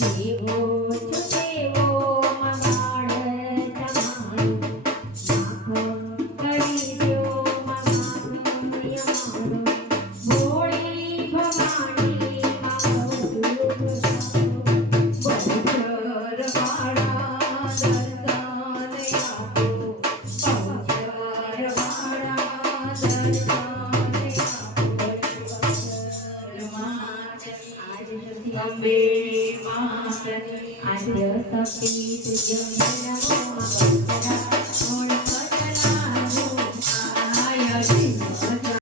જેવો છુટેવો મગાડ તમારું માફ કરી દ્યો મારું ભોળી ભવાની મારું બહુચર વાળા દર્શન આપો બહુચર વાળા દર્શન અંબે માત આદ્ય શક્તિ તુજ્ય નમો